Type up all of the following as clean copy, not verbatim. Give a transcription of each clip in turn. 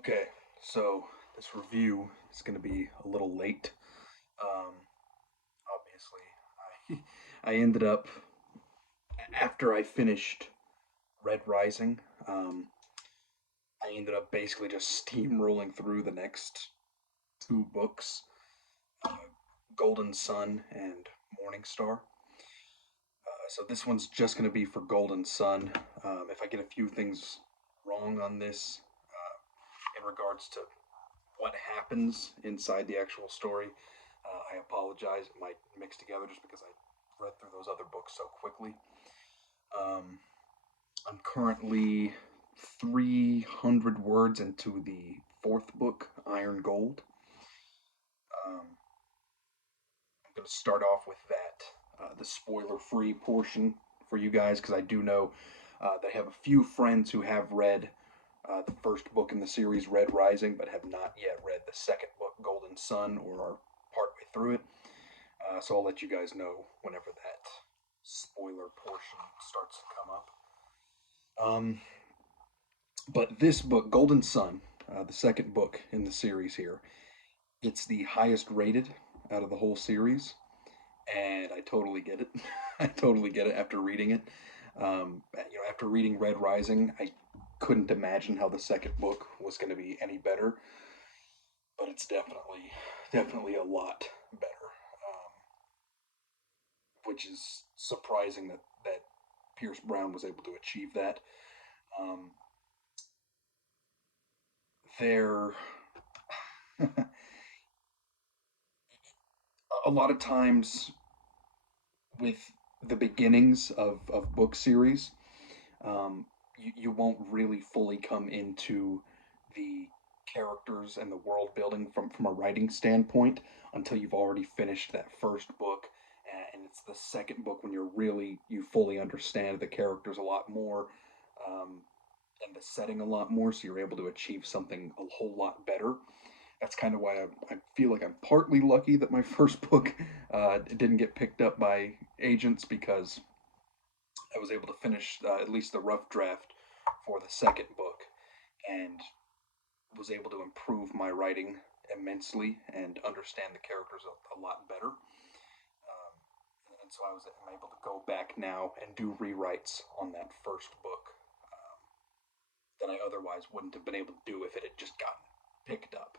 Okay, so this review is going to be a little late. Um, Obviously, I ended up after I finished Red Rising. I ended up basically just steamrolling through the next two books, uh, Golden Sun and Morning Star. So this one's just going to be for Golden Sun. If I get a few things wrong on this, in regards to what happens inside the actual story, I apologize. It might mix together just because I read through those other books so quickly. Um, I'm currently 300 words into the fourth book, Iron Gold. Um, I'm going to start off with that, the spoiler free portion for you guys, because I do know that I have a few friends who have read the first book in the series, Red Rising, but have not yet read the second book, Golden Sun, or are partway through it. So I'll let you guys know whenever that spoiler portion starts to come up. Um, but this book, Golden Sun, the second book in the series here, it's the highest rated out of the whole series, and I totally get it. I totally get it after reading it. After reading Red Rising, I couldn't imagine how the second book was going to be any better, but it's definitely a lot better. Which is surprising that Pierce Brown was able to achieve that. Um, there, a lot of times with the beginnings of book series, you won't really fully come into the characters and the world building from a writing standpoint until you've already finished that first book, and it's the second book when you fully understand the characters a lot more, um, and the setting a lot more, so you're able to achieve something a whole lot better. That's kind of why I feel like I'm partly lucky that my first book didn't get picked up by agents, because I was able to finish at least the rough draft for the second book, and was able to improve my writing immensely and understand the characters a lot better. And so I'm able to go back now and do rewrites on that first book, that I otherwise wouldn't have been able to do if it had just gotten picked up.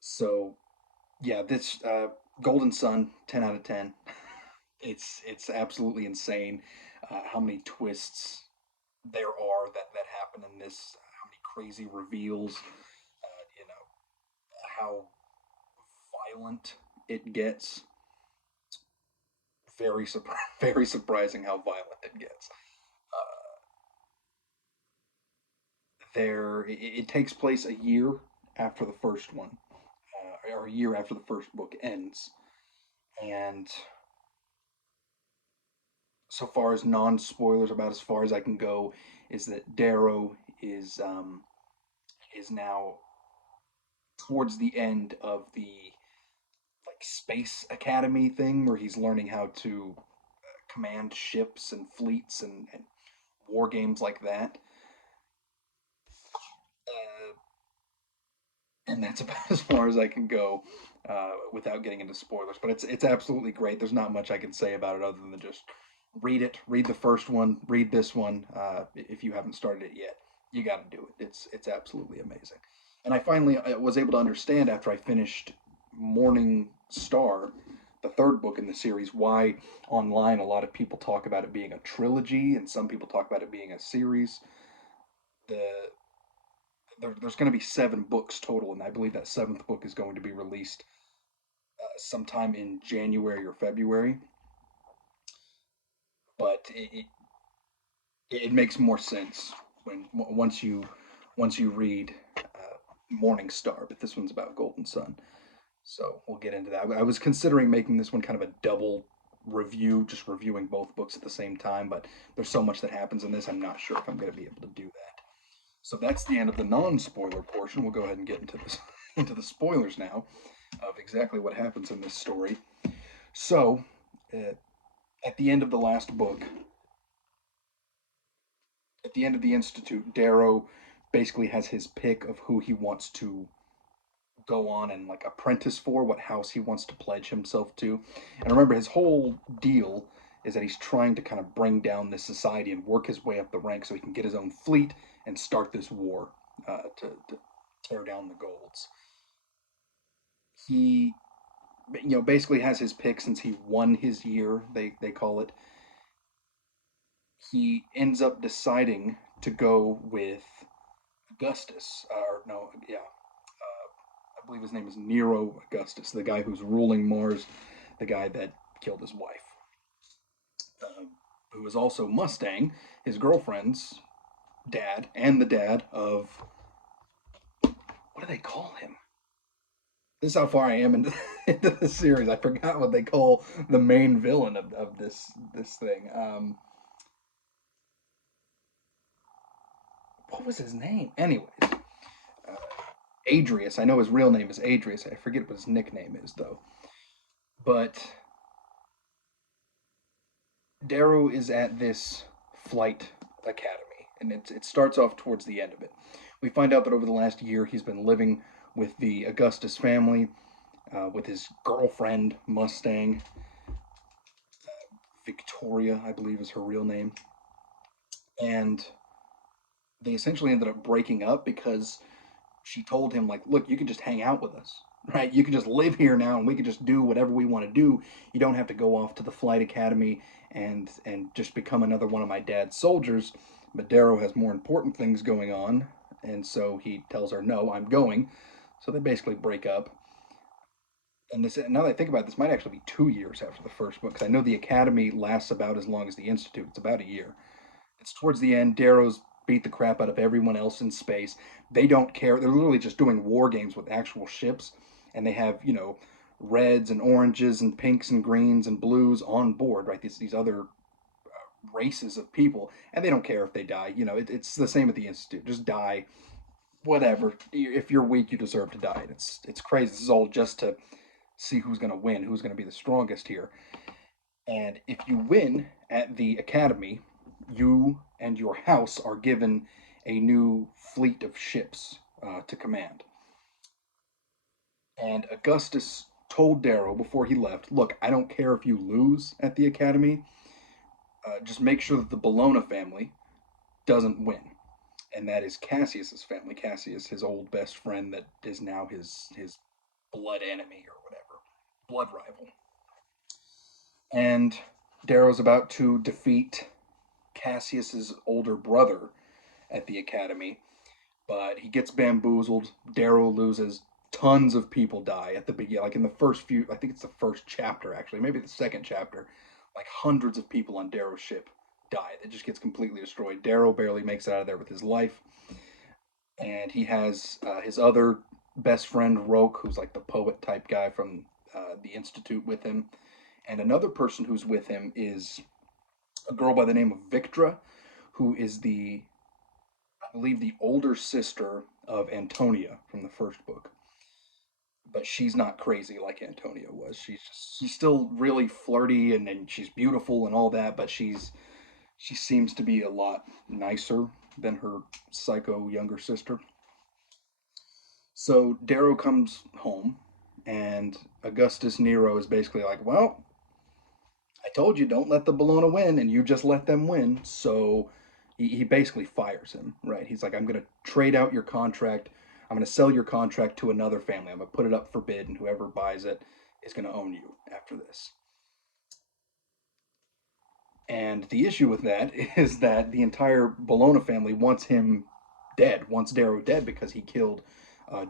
So yeah, this Golden Sun, 10 out of 10. It's absolutely insane how many twists there are that happen in this. How many crazy reveals. How violent it gets. Very surprising how violent it gets. It takes place a year after the first one, or a year after the first book ends, and so far as non spoilers, about as far as I can go, is that Darrow is now towards the end of the like space academy thing where he's learning how to command ships and fleets and war games like that. Uh, and that's about as far as I can go without getting into spoilers. But it's absolutely great. There's not much I can say about it other than just read it. Read the first one. Read this one. If you haven't started it yet, you got to do it. It's absolutely amazing. And I finally was able to understand after I finished Morning Star, the third book in the series, why online a lot of people talk about it being a trilogy and some people talk about it being a series. The there's going to be 7 books total, and I believe that seventh book is going to be released sometime in January or February. But it makes more sense when once you read Morning Star. But this one's about Golden Sun, so we'll get into that. I was considering making this one kind of a double review, just reviewing both books at the same time. But there's so much that happens in this, I'm not sure if I'm going to be able to do that. So that's the end of the non-spoiler portion. We'll go ahead and get into this into the spoilers now of exactly what happens in this story. So, uh, at the end of the last book, at the end of the Institute, Darrow basically has his pick of who he wants to go on and like apprentice for, what house he wants to pledge himself to. And remember, his whole deal is that he's trying to kind of bring down this society and work his way up the ranks so he can get his own fleet and start this war to tear down the golds. He, basically has his pick since he won his year. They call it. He ends up deciding to go with Augustus, or no, yeah, I believe his name is Nero Augustus, the guy who's ruling Mars, the guy that killed his wife, uh, who was also Mustang, his girlfriend's dad, and the dad of, what do they call him? This is how far I am into, into the series. I forgot what they call the main villain of this thing. What was his name? Anyways, Adrius. I know his real name is Adrius. I forget what his nickname is though. But Darrow is at this flight academy, and it starts off towards the end of it. We find out that over the last year he's been living with the Augustus family, with his girlfriend Mustang, Victoria, I believe is her real name, and they essentially ended up breaking up because she told him like, look, you can just hang out with us, right? You can just live here now, and we can just do whatever we want to do. You don't have to go off to the flight academy and just become another one of my dad's soldiers. But Darrow has more important things going on, and so he tells her, no, I'm going. So they basically break up. And this, now that I think about it, this might actually be 2 years after the first book, because I know the academy lasts about as long as the institute. It's about a year. It's towards the end. Darrow's beat the crap out of everyone else in space. They don't care. They're literally just doing war games with actual ships, and they have reds and oranges and pinks and greens and blues on board. Right, these other races of people, and they don't care if they die. It's the same at the institute. Just die, whatever. If you're weak, you deserve to die. And it's crazy. This is all just to see who's going to win, who's going to be the strongest here. And if you win at the academy, you and your house are given a new fleet of ships to command. And Augustus told Darrow before he left, look, I don't care if you lose at the academy, just make sure that the Bologna family doesn't win. And that is Cassius's family. Cassius, his old best friend that is now his blood enemy or whatever, blood rival. And Darrow's about to defeat Cassius's older brother at the academy, but he gets bamboozled. Darrow loses. Tons of people die at the beginning, like in the first few. I think it's the first chapter, actually, maybe the second chapter. Like hundreds of people on Darrow's ship die. It just gets completely destroyed. Darrow barely makes it out of there with his life, and he has his other best friend Roke, who's like the poet type guy from the Institute, with him, and another person who's with him is a girl by the name of Victra, who is I believe, the older sister of Antonia from the first book. But she's not crazy like Antonia was. She's still really flirty and she's beautiful and all that, but she seems to be a lot nicer than her psycho younger sister. So Darrow comes home, and Augustus Nero is basically like, well, I told you don't let the Bologna win, and you just let them win. So he basically fires him, right? He's like, I'm going to trade out your contract. I'm going to sell your contract to another family. I'm going to put it up for bid, and whoever buys it is going to own you after this. And the issue with that is that the entire Bologna family wants him dead, wants Darrow dead because he killed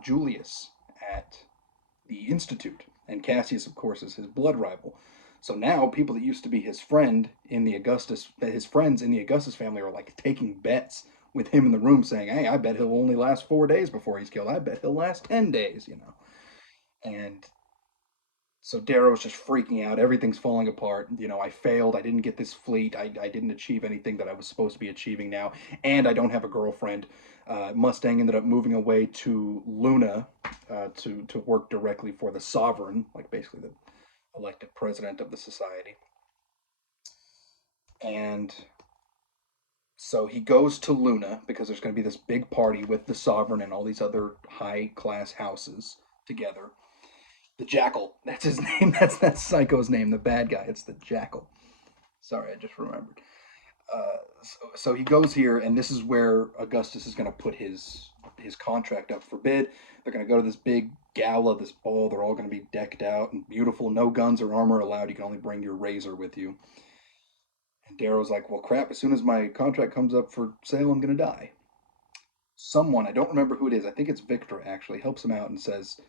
Julius at the Institute. And Cassius, of course, is his blood rival. So now people that used to be his friends in the Augustus family are like taking bets with him in the room, saying, "Hey, I bet he'll only last 4 days before he's killed. I bet he'll last 10 days." And so Darrow's just freaking out. Everything's falling apart. I failed. I didn't get this fleet. I didn't achieve anything that I was supposed to be achieving now, and I don't have a girlfriend. Mustang ended up moving away to Luna to work directly for the sovereign, like basically the elected president of the society. And So he goes to Luna because there's going to be this big party with the Sovereign and all these other high class houses together. The Jackal, that's his name. That's Psycho's name. The bad guy. It's the Jackal. Sorry, I just remembered. So he goes here, and this is where Augustus is going to put his contract up for bid. They're going to go to this big gala, this ball. They're all going to be decked out and beautiful. No guns or armor allowed. You can only bring your razor with you. And Darrow's like, well, crap. As soon as my contract comes up for sale, I'm going to die. Someone, I don't remember who it is. I think it's Victor actually helps him out and says,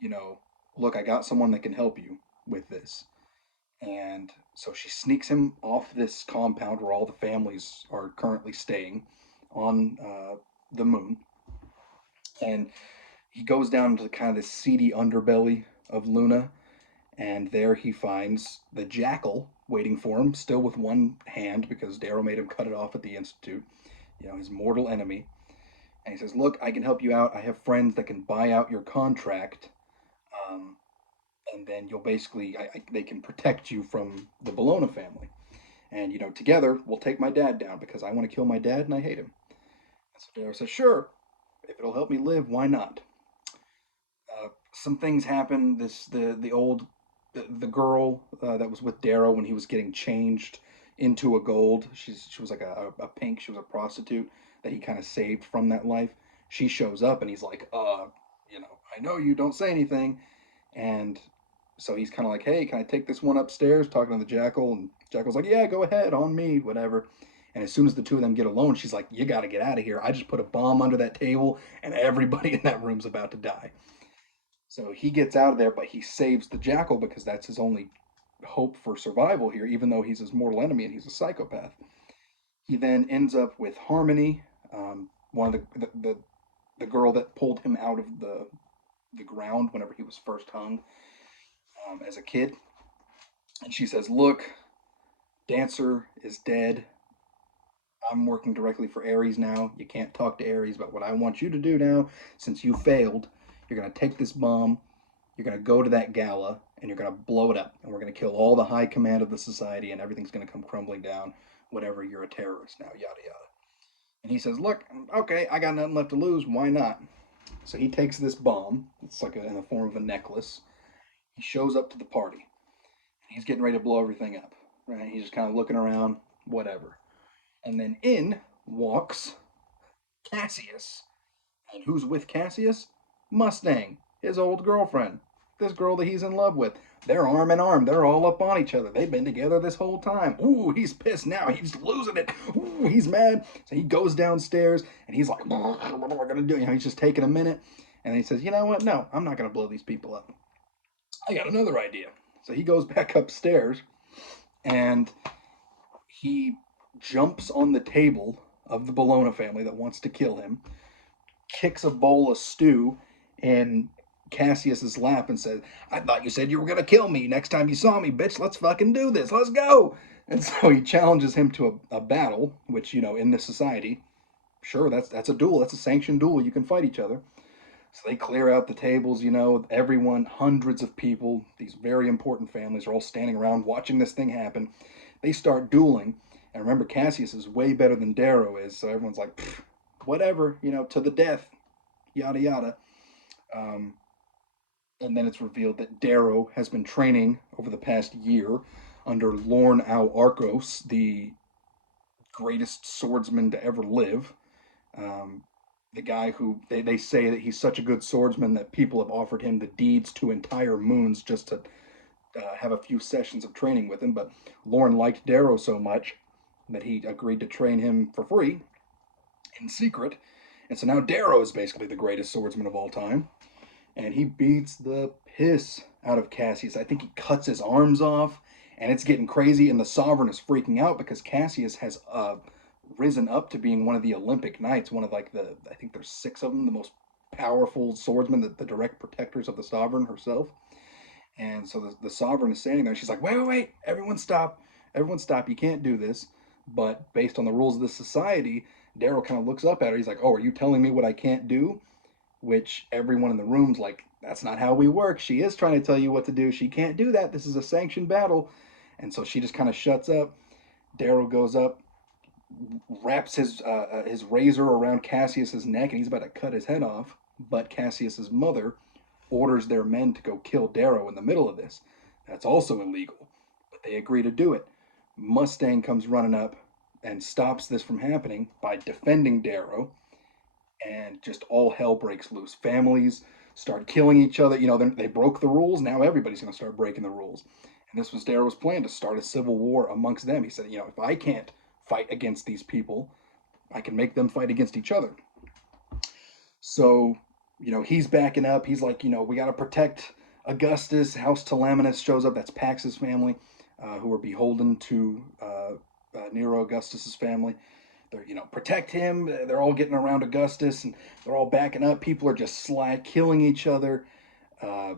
you know, look, I got someone that can help you with this. And so she sneaks him off this compound where all the families are currently staying on the moon. And he goes down into kind of the seedy underbelly of Luna. And there he finds the Jackal waiting for him, still with one hand because Darrow made him cut it off at the Institute, his mortal enemy. And he says, look, I can help you out. I have friends that can buy out your contract. Um, and then you'll basically, they can protect you from the Bologna family. And, together we'll take my dad down because I want to kill my dad and I hate him. And so Darrow says, sure, if it'll help me live, why not? Some things happen. The girl that was with Darrow when he was getting changed into a gold. She was like a pink. She was a prostitute that he kind of saved from that life. She shows up and he's like, I know you. Don't say anything. And so he's kind of like, hey, can I take this one upstairs? Talking to the Jackal, and Jackal's like, yeah, go ahead, on me, whatever. And as soon as the two of them get alone, she's like, you got to get out of here. I just put a bomb under that table, and everybody in that room's about to die. So he gets out of there, but he saves the Jackal because that's his only hope for survival here, even though he's his mortal enemy and he's a psychopath. He then ends up with Harmony, one of the girl that pulled him out of the ground whenever he was first hung as a kid. And she says, look, Dancer is dead. I'm working directly for Ares now. You can't talk to Ares, but what I want you to do now, since you failed, you're going to take this bomb, you're going to go to that gala, and you're going to blow it up. And we're going to kill all the high command of the society, and everything's going to come crumbling down, whatever, you're a terrorist now, yada yada. And he says, look, okay, I got nothing left to lose. Why not? So he takes this bomb. It's like in the form of a necklace. He shows up to the party. He's getting ready to blow everything up. Right? He's just kind of looking around, whatever. And then in walks Cassius. And who's with Cassius? Mustang, his old girlfriend. This girl that he's in love with. They're arm in arm. They're all up on each other. They've been together this whole time. Ooh, he's pissed now. He's losing it. Ooh, he's mad. So he goes downstairs and he's like, what am I going to do? He's just taking a minute. And he says, you know what? No, I'm not going to blow these people up. I got another idea. So he goes back upstairs and he jumps on the table of the Bologna family that wants to kill him, kicks a bowl of stew in Cassius's lap and says, I thought you said you were going to kill me. Next time you saw me, bitch, let's fucking do this. Let's go. And so he challenges him to a battle, which, in this society, sure, that's a duel. That's a sanctioned duel. You can fight each other. So they clear out the tables, everyone, hundreds of people, these very important families are all standing around watching this thing happen. They start dueling. And remember, Cassius is way better than Darrow is, so everyone's like, whatever, to the death, yada yada. Um, and then it's revealed that Darrow has been training over the past year under Lorne Au Arcos, the greatest swordsman to ever live. Um, the guy who they say that he's such a good swordsman that people have offered him the deeds to entire moons just to have a few sessions of training with him. But Lorne liked Darrow so much that he agreed to train him for free in secret. And so now Darrow is basically the greatest swordsman of all time. And he beats the piss out of Cassius. I think he cuts his arms off, and it's getting crazy. And the Sovereign is freaking out because Cassius has risen up to being one of the Olympic Knights, one of I think there's 6 of them, the most powerful swordsmen, the direct protectors of the Sovereign herself. And so the Sovereign is standing there. And she's like, wait, everyone stop. Everyone stop. You can't do this. But based on the rules of the society, Darrow kind of looks up at her. He's like, oh, are you telling me what I can't do? Which everyone in the room's like, that's not how we work. She is trying to tell you what to do. She can't do that. This is a sanctioned battle. And so she just kind of shuts up. Darrow goes up, wraps his razor around Cassius's neck, and he's about to cut his head off. But Cassius's mother orders their men to go kill Darrow in the middle of this. That's also illegal, but they agree to do it. Mustang comes running up and stops this from happening by defending Darrow, and just all hell breaks loose. Families start killing each other. You know, they broke the rules. Now everybody's going to start breaking the rules. And this was Darrow's plan, to start a civil war amongst them. He said, you know, if I can't fight against these people, I can make them fight against each other. So, you know, he's backing up. He's like, you know, we got to protect Augustus. House Talamanus shows up. That's Pax's family, who are beholden to Nero Augustus's family. They're, you know, protect him. They're all getting around Augustus, and they're all backing up. People are just killing each other. Uh,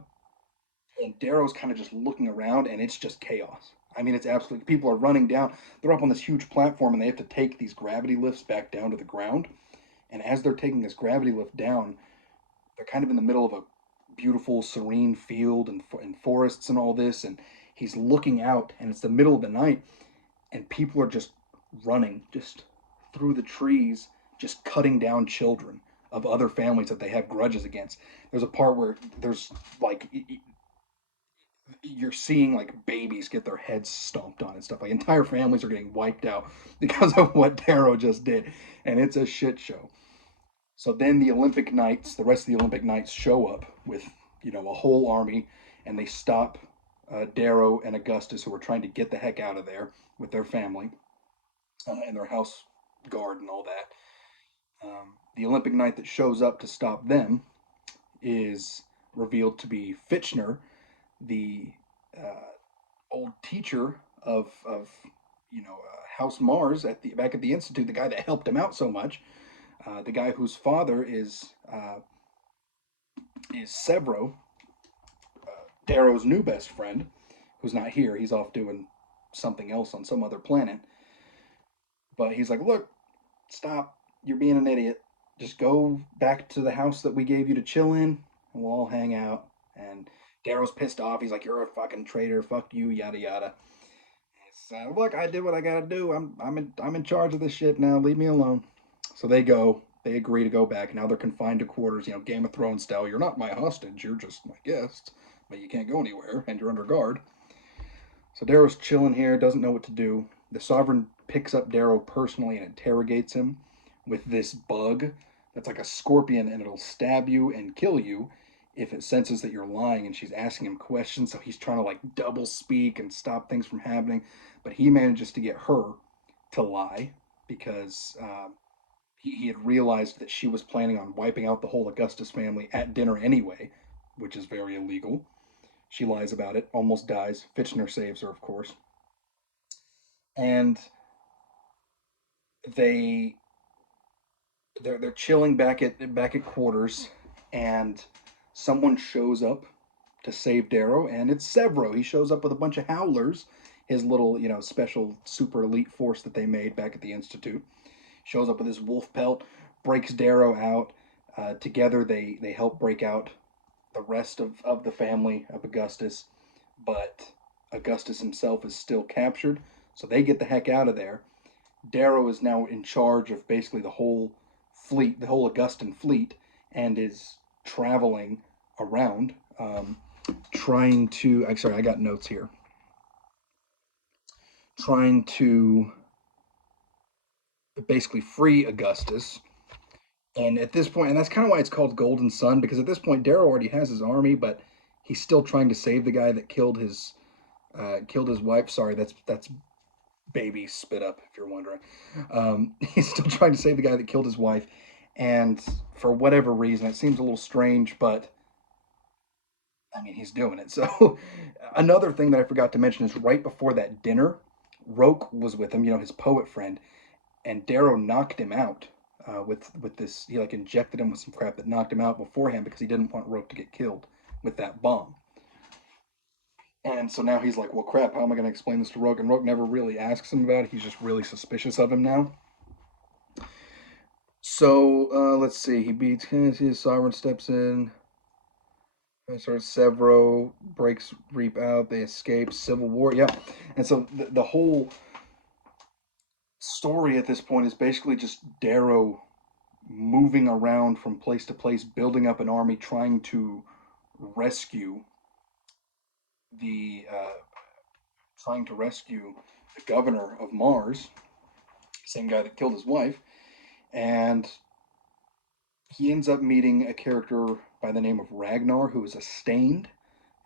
and Darrow's kind of just looking around, and it's just chaos. I mean, it's absolutely, people are running down. They're up on this huge platform, and they have to take these gravity lifts back down to the ground. And as they're taking this gravity lift down, they're kind of in the middle of a beautiful, serene field and forests and all this. And he's looking out, and it's the middle of the night, and people are just running, just through the trees, just cutting down children of other families that they have grudges against. There's a part where there's like you're seeing like babies get their heads stomped on and stuff. Like entire families are getting wiped out because of what Darrow just did, and it's a shit show. So then the Olympic Knights, the rest of the Olympic Knights, show up with, you know, a whole army, and they stop Darrow and Augustus, who are trying to get the heck out of there with their family and their house guard and all that. The Olympic Knight that shows up to stop them is revealed to be Fitchner, the uh, old teacher of House Mars back at the Institute, the guy that helped him out so much, the guy whose father is Severo, Darrow's new best friend, who's not here. He's off doing something else on some other planet. But he's like, look, stop. You're being an idiot. Just go back to the house that we gave you to chill in, and we'll all hang out. And Darrow's pissed off. He's like, you're a fucking traitor. Fuck you, yada yada. So, look, I did what I gotta do. I'm in charge of this shit now. Leave me alone. So they go. They agree to go back. Now they're confined to quarters. You know, Game of Thrones style. You're not my hostage. You're just my guest. But you can't go anywhere, and you're under guard. So Darrow's chilling here, doesn't know what to do. The Sovereign picks up Darrow personally and interrogates him with this bug that's like a scorpion, and it'll stab you and kill you if it senses that you're lying. And she's asking him questions, so he's trying to like double speak and stop things from happening. But he manages to get her to lie because he had realized that she was planning on wiping out the whole Augustus family at dinner anyway, which is very illegal. She lies about it, almost dies. Fitchner saves her, of course. And they they're chilling back at quarters, and someone shows up to save Darrow, and it's Severo. He shows up with a bunch of howlers, his little, special super elite force that they made back at the Institute. Shows up with his wolf pelt, breaks Darrow out. Together they help break out the rest of the family of Augustus, but Augustus himself is still captured, so they get the heck out of there. Darrow is now in charge of basically the whole fleet, the whole Augustan fleet, and is traveling around, trying to. I'm sorry, I got notes here. Trying to basically free Augustus. And at this point, and that's kind of why it's called Golden Sun, because at this point, Darrow already has his army, but he's still trying to save the guy that killed his wife. Sorry, that's baby spit up, if you're wondering. He's still trying to save the guy that killed his wife, and for whatever reason, it seems a little strange, but I mean, he's doing it. So, another thing that I forgot to mention is right before that dinner, Roke was with him, his poet friend, and Darrow knocked him out with this. He like injected him with some crap that knocked him out beforehand because he didn't want Roke to get killed with that bomb. And so now he's like, well, crap, how am I going to explain this to Roke? And Roke never really asks him about it. He's just really suspicious of him now. So let's see. He beats his Sovereign steps in. Sort of Severo breaks Reap out. They escape. Civil War. Yeah. And so the whole Story at this point is basically just Darrow moving around from place to place, building up an army, trying to rescue the the governor of Mars, same guy that killed his wife, and he ends up meeting a character by the name of Ragnar, who is a stained,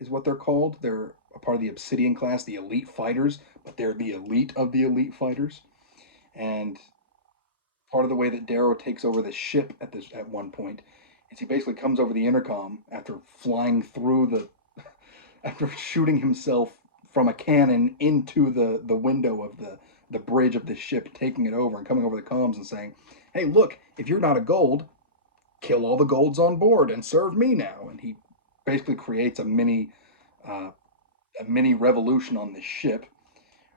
is what they're called. They're a part of the Obsidian class, the elite fighters, but they're the elite of the elite fighters. And part of the way that Darrow takes over the ship at one point is he basically comes over the intercom after flying through the after shooting himself from a cannon into the window of the bridge of the ship, taking it over and coming over the comms and saying, "Hey, look, if you're not a gold, kill all the golds on board and serve me now." And he basically creates uh, a mini revolution on this ship.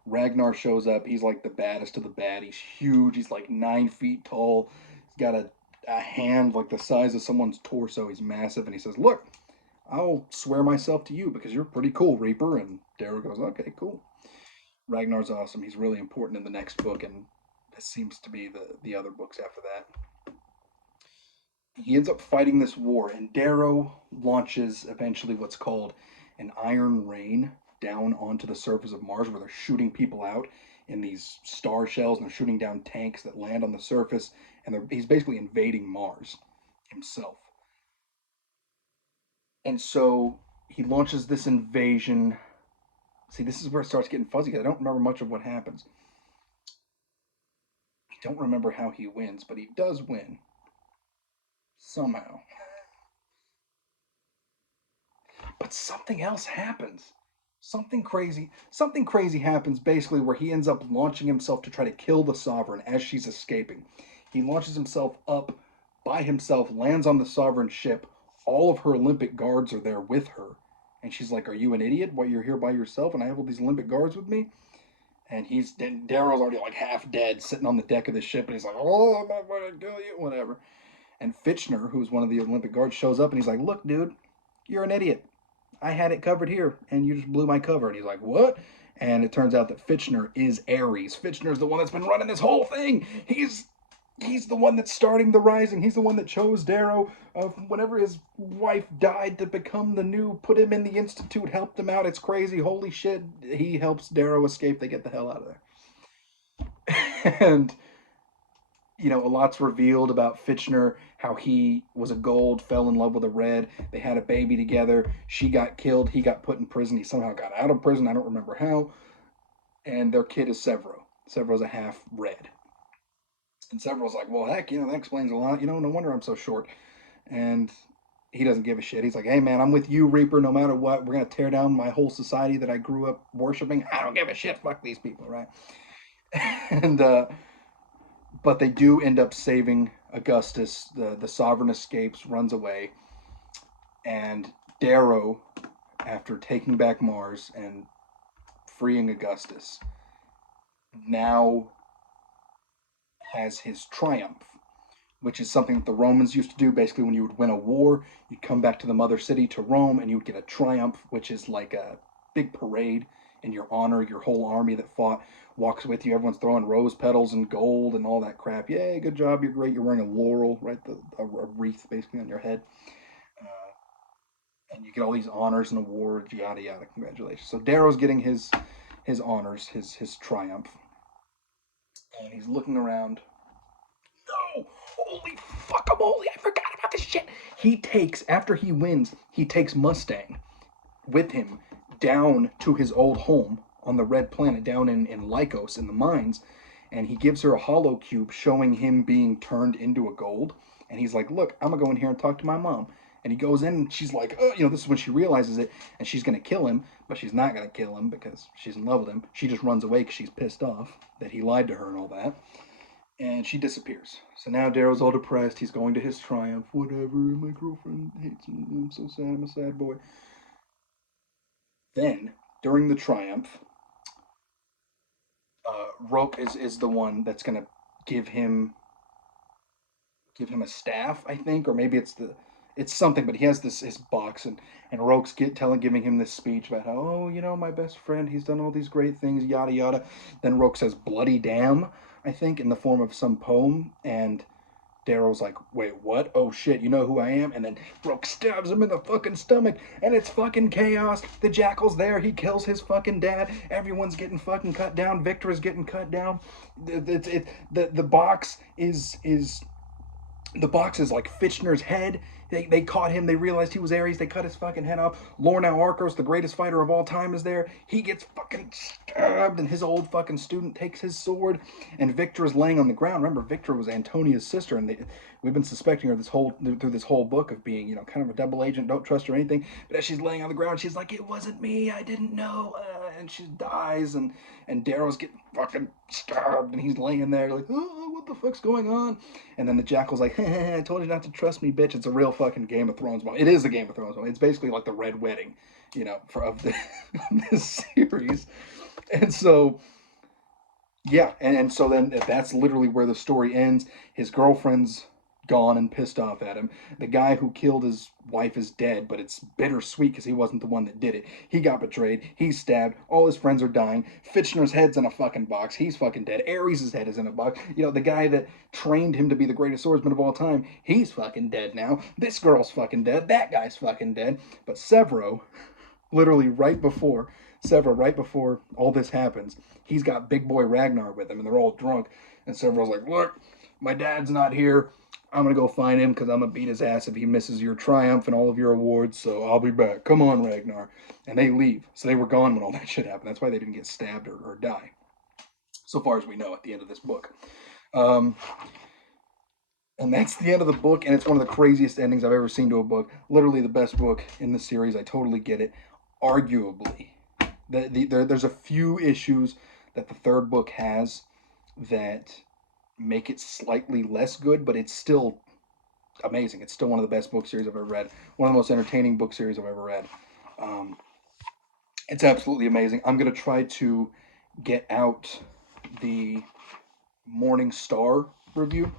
Ragnar shows up. He's like the baddest of the bad. He's huge. He's like 9 feet tall. He's got a hand like the size of someone's torso. He's massive. And he says, "Look, I'll swear myself to you because you're pretty cool, Reaper." And Darrow goes, "Okay, cool." Ragnar's awesome. He's really important in the next book, and this seems to be the other books after that. He ends up fighting this war, and Darrow launches eventually what's called an iron rain down onto the surface of Mars, where they're shooting people out in these star shells, and they're shooting down tanks that land on the surface, and he's basically invading Mars himself. And so he launches this invasion. See, this is where it starts getting fuzzy. I don't remember much of what happens. I don't remember how he wins, but he does win somehow. But something else happens. Something crazy happens basically where he ends up launching himself to try to kill the Sovereign as she's escaping. He launches himself up by himself, lands on the Sovereign ship. All of her Olympic guards are there with her. And she's like, "Are you an idiot? Why you're here by yourself and I have all these Olympic guards with me?" And Darrow's already like half dead, sitting on the deck of the ship, and he's like, "Oh, I'm not going to kill you," whatever. And Fitchner, who's one of the Olympic guards, shows up and he's like, "Look, dude, you're an idiot. I had it covered here, and you just blew my cover." And he's like, "What?" And it turns out that Fitchner is Ares. Fitchner's the one that's been running this whole thing. He's the one that's starting the rising. He's the one that chose Darrow whenever his wife died to become the new, put him in the institute, helped him out. It's crazy. Holy shit. He helps Darrow escape. They get the hell out of there. And a lot's revealed about Fitchner, how he was a gold, fell in love with a red. They had a baby together. She got killed. He got put in prison. He somehow got out of prison. I don't remember how. And their kid is Severo. Severo's a half red. And Severo's like, "Well, heck, that explains a lot. No wonder I'm so short." And he doesn't give a shit. He's like, "Hey, man, I'm with you, Reaper, no matter what. We're going to tear down my whole society that I grew up worshiping. I don't give a shit. Fuck these people, right?" and, but they do end up saving Augustus. The Sovereign escapes, runs away, and Darrow, after taking back Mars and freeing Augustus, now has his triumph, which is something that the Romans used to do. Basically, when you would win a war, you'd come back to the mother city, to Rome, and you would get a triumph, which is like a big parade in your honor. Your whole army that fought walks with you. Everyone's throwing rose petals and gold and all that crap. Yay, good job, you're great. You're wearing a laurel, right? A wreath basically on your head. And you get all these honors and awards, yada yada. Congratulations. So Darrow's getting his honors, his triumph, and he's looking around. No, holy fuck, I'm holy! I forgot about this shit. He takes after he wins, he takes Mustang with him down to his old home on the red planet down in Lycos in the mines, and he gives her a hollow cube showing him being turned into a gold. And he's like, "Look, I'm gonna go in here and talk to my mom." And he goes in, and she's like, "Oh, this is when she realizes it, and she's gonna kill him, but she's not gonna kill him because she's in love with him. She just runs away because she's pissed off that he lied to her and all that." And she disappears. So now Darrow's all depressed. He's going to his triumph. Whatever, my girlfriend hates me. I'm so sad. I'm a sad boy. Then, during the triumph, Roke is the one that's gonna give him give him a staff, I think, or maybe it's something. But he has this his box, and Roke's giving him this speech about how, "Oh, my best friend, he's done all these great things, yada yada." Then Roke says, "Bloody damn." I think, in the form of some poem, and Daryl's like, wait, what? Oh shit, you know who I am? And then Brooke stabs him in the fucking stomach, and it's fucking chaos. The Jackal's there, he kills his fucking dad. Everyone's getting fucking cut down. Victor is getting cut down. The box is like Fitchner's head. They caught him. They realized he was Ares. They cut his fucking head off. Lorna Arkos, the greatest fighter of all time, is there. He gets fucking stabbed, and his old fucking student takes his sword. And Victor is laying on the ground. Remember, Victor was Antonia's sister, and we've been suspecting her through this whole book of being, kind of a double agent. Don't trust her or anything. But as she's laying on the ground, she's like, "It wasn't me. I didn't know." And she dies, and Darrow's getting fucking stabbed, and he's laying there like, "Oh, what the fuck's going on?" And then the Jackal's like, "I told you not to trust me, bitch." It's a real fucking Game of Thrones moment. It is a Game of Thrones moment. It's basically like the Red Wedding, of this series. And so, yeah, and so then that's literally where the story ends. His girlfriend's gone and pissed off at him. The guy who killed his wife is dead, but it's bittersweet because he wasn't the one that did it. He got betrayed. He's stabbed. All his friends are dying. Fitchner's head's in a fucking box. He's fucking dead. Ares' head is in a box. The guy that trained him to be the greatest swordsman of all time, he's fucking dead now. This girl's fucking dead. That guy's fucking dead. But Severo, literally right before all this happens, he's got Big Boy Ragnar with him, and they're all drunk. And Severo's like, "Look, my dad's not here. I'm gonna go find him because I'm gonna beat his ass if he misses your triumph and all of your awards. So I'll be back. Come on, Ragnar." And they leave. So they were gone when all that shit happened. That's why they didn't get stabbed or die, so far as we know, at the end of this book. Um, and that's the end of the book, and it's one of the craziest endings I've ever seen to a book. Literally the best book in the series. I totally get it. Arguably, there's a few issues that the third book has that make it slightly less good, but it's still amazing. It's still one of the best book series I've ever read. One of the most entertaining book series I've ever read. Um, it's absolutely amazing. I'm gonna try to get out the Morning Star review,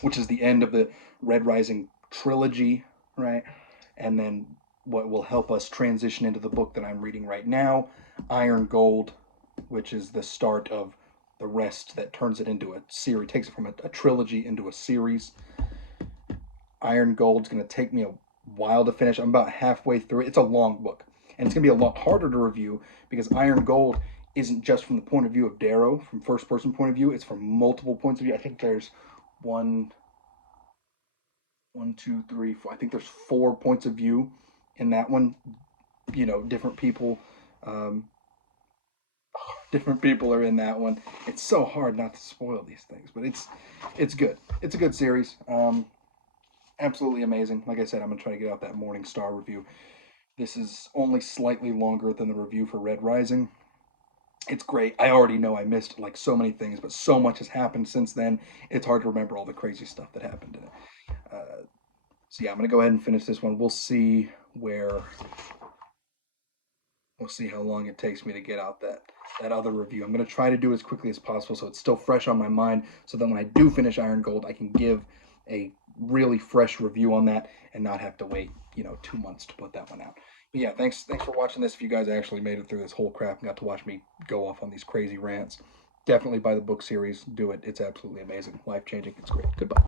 which is the end of the Red Rising trilogy, right? And then what will help us transition into the book that I'm reading right now, Iron Gold, which is the start of the rest that turns it into a series, takes it from a trilogy into a series. Iron Gold's going to take me a while to finish. I'm about halfway through it. It's a long book, and it's going to be a lot harder to review because Iron Gold isn't just from the point of view of Darrow, from first person point of view. It's from multiple points of view. I think there's one, two, three, four. I think there's 4 points of view in that one. Different people. Um, Different people are in that one. It's so hard not to spoil these things, but it's good. It's a good series. Absolutely amazing. Like I said, I'm gonna try to get out that Morning Star review. This is only slightly longer than the review for Red Rising. It's great. I already know I missed like so many things, but so much has happened since then. It's hard to remember all the crazy stuff that happened in it. So yeah, I'm gonna go ahead and finish this one. We'll see how long it takes me to get out that other review. I'm going to try to do it as quickly as possible so it's still fresh on my mind, so that when I do finish Iron Gold, I can give a really fresh review on that and not have to wait 2 months to put that one out. But yeah, thanks for watching this. If you guys actually made it through this whole crap and got to watch me go off on these crazy rants, definitely buy the book series. Do it. It's absolutely amazing, life changing. It's great. Goodbye.